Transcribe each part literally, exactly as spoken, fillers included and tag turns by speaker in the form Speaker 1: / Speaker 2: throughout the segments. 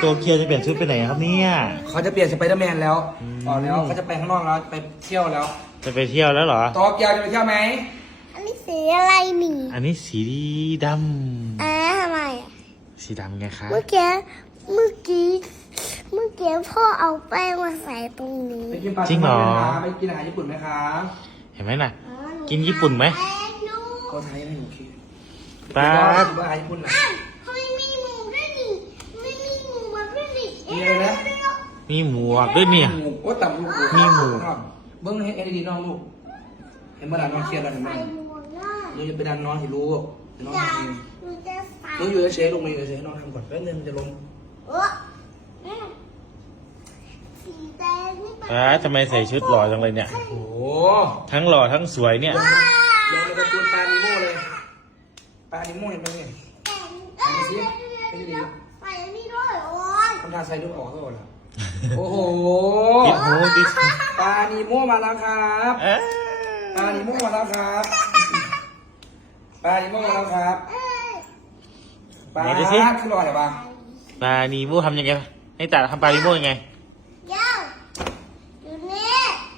Speaker 1: โตเกียวจะเปลี่ยนชุดไปไหนครับเนี่ย
Speaker 2: เขาจะเปลี่ยนสไปเดอร์แมนแล้วต่อแล้วเขาจะไปข้างนอกแล้วไปเที่ยวแล้ว
Speaker 1: จะไปเที่ยวแล้วเหรอ
Speaker 2: โตเกียวจะไปเที่ยวไหม
Speaker 3: อันนี้สีอะไรหนี
Speaker 1: อันนี้สีด
Speaker 3: อ่าทำไมอ่ะ
Speaker 1: ำสีดำไงคะ
Speaker 3: เมื่อกี้เมื่อกี้เมื่อกี้พ่อเอาแป้งมาใส่ตรงนี้
Speaker 2: ไปกินปลาแซลมอนไหมคะไปกินอาหารญี่ปุ่นไหมคะ
Speaker 1: เห็นไหมน่ะ กินญี่ปุ่นไหม
Speaker 3: แป้งลูก
Speaker 2: ก็ไทยไม่โอเค
Speaker 1: ปลา
Speaker 2: กินอาหารญี่ปุ่นนะ
Speaker 3: อ้าวทำไมมีหมูด้วยนี่ไม่มีหมูมาด้วยนี่
Speaker 2: มีอะไรนะ
Speaker 1: มีหมวกด้วยเนี่ย
Speaker 2: หมูโอ้ต่ำลูก
Speaker 1: มีหมู
Speaker 2: เบิ้งให้เอ็นดีน้องลูกเห็นเมื่อไหร่น้องเครียดแล้วเห็นไหม
Speaker 3: ใส่หมวกง่าย
Speaker 2: หนูจะไปดันน้องให้รู้เดี๋ยวน้อง
Speaker 3: อยาก
Speaker 2: ทำเอง
Speaker 3: หนูจะใส่
Speaker 2: หนูอยู่เฉยๆลงมาอยู่เฉยๆให้น้องทำก่อนแป๊บนึงมันจะล้ม
Speaker 3: เอออืมสีแดงนี่เป็น
Speaker 1: อ่าทำไมใส่ชุดหล่อจังเลยเนี่ย
Speaker 2: โอ้โห
Speaker 1: ทั้งหล่อทั้งสวยเนี่ย
Speaker 2: ลงในการ์ตูนปลานิโม่เลยปลานิโม่เห็นไหมเนี่ย
Speaker 3: แต่ง
Speaker 2: ทำไปสิ
Speaker 3: เอ้
Speaker 2: ให้
Speaker 3: ย
Speaker 2: ดี
Speaker 3: ใส่นี่ด้วยโอ้ย
Speaker 2: ทำทาใส่ลูกออกก็หมดแล้วโอ้โห
Speaker 1: ติดหูติดหู
Speaker 2: ปลานิโม่มาแล้วครับ
Speaker 1: เอ๊ะ
Speaker 2: ปลานิโม่มาแล้วครับปลานิโม่มาแล้วครับ
Speaker 3: เอ้ย
Speaker 2: ปลาขึ้นรอเดี๋ยวบ้าง
Speaker 1: ปลานีโม่ทำยังไงให้ตาทำปลานีโม่ยังไง
Speaker 3: เดี๋ยวอยู่นี่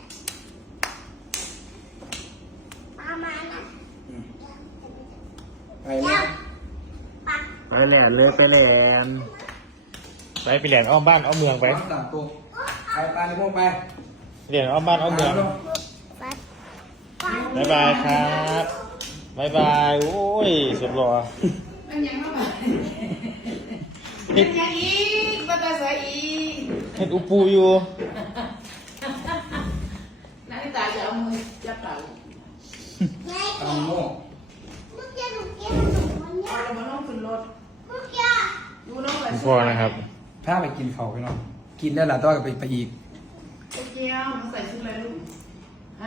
Speaker 3: ประมาณนะ
Speaker 2: ไปไหม
Speaker 3: ปัก
Speaker 1: ไปแหลนเลยไปแหลนไปไปแหลนอ้อมบ้านอ้อมเมืองไป
Speaker 2: สามตัวไปปลานิโม่ไป
Speaker 1: แหลนอ้อมบ้านอ้อมเมือง
Speaker 3: ปักปัก
Speaker 1: บายบายครับบายบายโอ้ยสุดหล่อ
Speaker 4: มันยังไม่มามันยังอีกมันจะใส่อีก
Speaker 1: เห็ดอุปูอยู่
Speaker 4: นาฬิตาจะเอามือจับเต่า
Speaker 3: ไง
Speaker 2: ปลานิโม่
Speaker 3: เมื่อกี้หนูเก็บหนูวันเนี้
Speaker 4: เอา
Speaker 3: ย
Speaker 4: เรามาน้องขึ้นรถ
Speaker 3: เมื่อกี้
Speaker 4: ดูน้องไป
Speaker 1: คุณพ่อนะครับ
Speaker 2: ถ้าไปกินเขาไปเนาะกินได้หละต้องไปไปอีก
Speaker 4: โอเคเอามาใส่ชุดอะไรลูกฮะ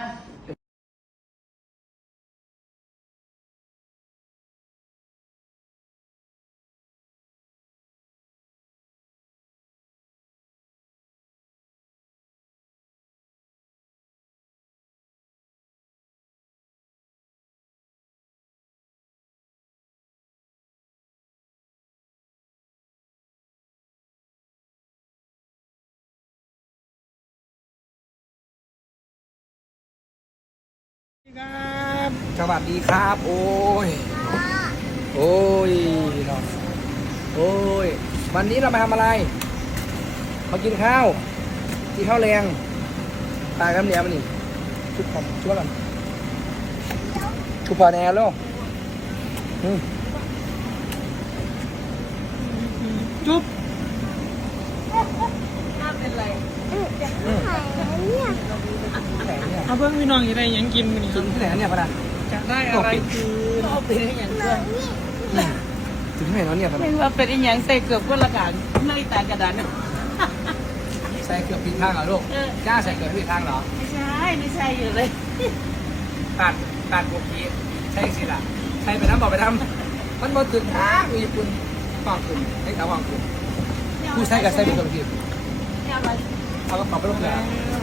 Speaker 2: สวัสดีครับ โอ้ย โอ้ยเนาะโอ้ย วันนี้เรามาทำอะไร มากินข้าวกินข้าวแรงตายกันเนี้ยมันนี่ชุบผมชุบกันชุบพอแน่แล้วอืมจุ๊บ
Speaker 4: ห้ามเป็นไร
Speaker 3: หายแล้วเนี่ย
Speaker 2: ที่ไหนเนี่ย
Speaker 5: เอาเพิ่งพี่น้องจะได้หยังกินมื้อนี้
Speaker 2: ถึงที่ไหนเนี่ยพะนะ
Speaker 5: จะได้อะไรคือ
Speaker 4: เอาเป็นได้อย่าง
Speaker 3: เห
Speaker 4: เพื่
Speaker 3: มื
Speaker 4: อ
Speaker 3: อน นนี่
Speaker 2: ถึงที่ไหนแล้วเนี่ยพะ
Speaker 4: ไม่
Speaker 2: นะ
Speaker 4: ว่าเป็นอีหยังใส่เกือบก็ละกันนาฬิตากระดานเนี่ย
Speaker 2: ใส่เกือบผิดทางเหรอลูกกล้าใส่เกือบผิดทางเหรอ
Speaker 4: ไม่ใช่ไม่ใช่อยู่เลย
Speaker 2: ตัดตัดโอเคใช่สิล่ะใช่ไปน้ำบอกไปน้ำมันบอถึงทางอยู่ญี่ปุ่นฟังคุณให้ตาฟังคุณผู้ใช้กับใช้เป็นตัวผิด
Speaker 4: เนี่ยเอาไป
Speaker 2: เอากระเป๋าไปลงเลย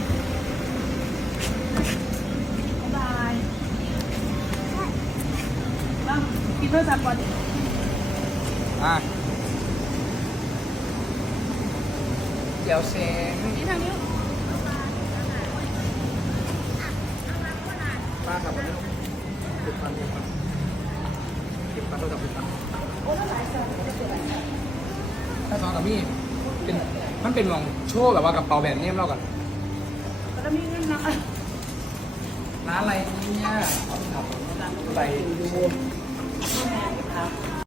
Speaker 4: บายแล้วกินเพื่อสักวัน
Speaker 2: อ่ะเดี๋ยวเซน
Speaker 4: นี่ทางนี้
Speaker 2: ป้าขับมาเร็วปิดฟันปิดฟันปิดฟันต้องจับปิดฟันถ้าซองกับมี่เป็นมันเป็นมองโชว์แบบว่ากระเป๋าแบบนี้เล่ากัน
Speaker 4: แล้วมีเงินนะ
Speaker 2: ร้านอะไรเนี่ยเอาไปขับไปดู